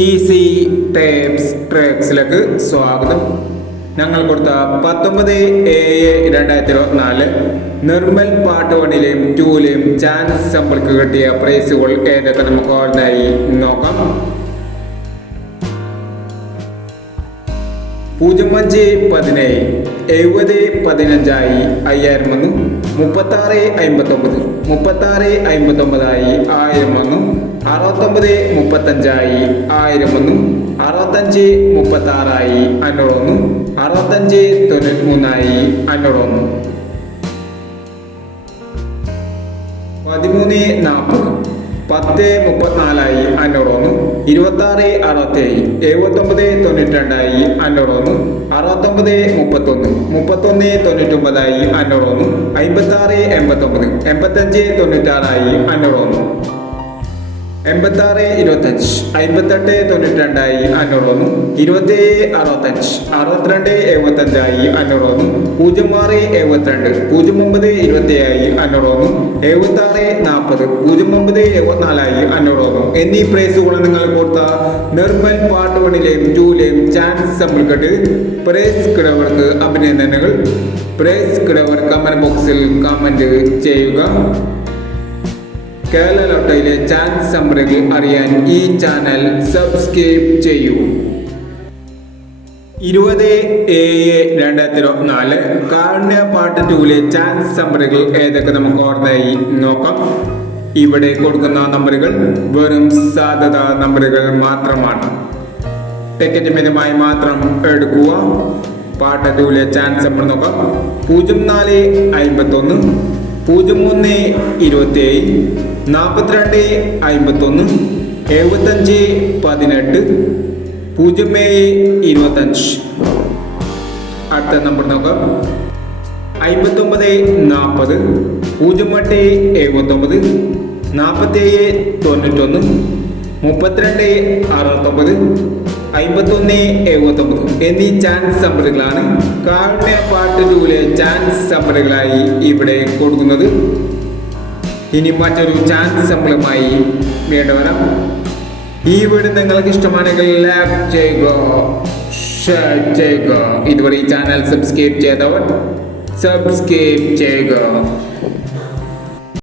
Easy tapes ട്രാക്സിലേക്ക് സ്വാഗതം. ഞങ്ങൾ കൊടുത്ത 19/7/2024 നിർമ്മൽ പാർട്ട് 1ലെയും 2ലെയും ചാൻസ് സമ്പൾക്ക് കിട്ടിയ പ്രൈസുകൾ ഏതൊക്കെ നമുക്ക് ഓർമ്മയായി നോക്കാം. 05/17 70/15 5000 വന്നു. 36/59 36/59 1000 വന്നു. 69/35 1000 വന്നു. 65/36 500 വന്നു. 65/93 500 വന്നു. 13/40 10/34 500 വന്നു. 26/67 79/92 500 വന്നു. 69/31 31/99 500 വന്നു. 56/89 85/96 500 വന്നു. 86/25 58/92 500 വന്നു. 27/65 62/75 500 വന്നു. 06/72 09/27 500 വന്നു. 76/40 09/74 500 വന്നു. എന്നീ പ്രൈസുകൾ നിങ്ങൾ കൊടുത്ത നിർമ്മൽ പാർട്ട് 1ലെയും 2ലെയും ചാൻസ് സമ്പിൾക്കട്ട് പ്രൈസ് കിടവർക്ക് അഭിനന്ദനങ്ങൾ. പ്രൈസ് കിടവർ കമന്റ് ബോക്സിൽ കമന്റ് ചെയ്യുക. കേരള ലോട്ടറിയിലെ ചാൻസ് സമ്മറികൾ അറിയാൻ ഈ ചാനൽ സബ്സ്ക്രൈബ് ചെയ്യൂ. 20/7/2024 കാരുണ്യ പാർട്ട് 2ലെ ചാൻസ് സമ്മറികൾ ഏതൊക്കെ നമുക്ക് ഓർമ്മയായി നോക്കാം. ഇവിടെ കൊടുക്കുന്ന നമ്പറുകൾ വെറും സാധ്യത നമ്പറുകൾ മാത്രമാണ്. ടിക്കറ്റ് മിതമായി മാത്രം എടുക്കുക. പാർട്ട് 2ലെ ചാൻസ് സമ്മർ നോക്കാം. 04/51 03/27 42/51 75/18 07/25. അടുത്ത നമ്പർ നോക്കാം. 59/40 08/79 47/91 32/69 51/79 എന്നീ ചാൻസ് സമ്പറുകളാണ് കാരുണ്യ പാർട്ട് 2ലെ ചാൻസ് സമ്പറുകളായി ഇവിടെ കൊടുക്കുന്നത്. ഇനി മറ്റൊരു ചാൻസ് സമ്പളുമായി വീണ്ടും വരാം. ഈ വീഡിയോ നിങ്ങൾക്ക് ഇഷ്ടമാണെങ്കിൽ ലൈക്ക് ചെയ്യുക, ഷെയർ ചെയ്യുക. ഇതുവരെ ഈ ചാനൽ സബ്സ്ക്രൈബ് ചെയ്തവർ സബ്സ്ക്രൈബ് ചെയ്യുക.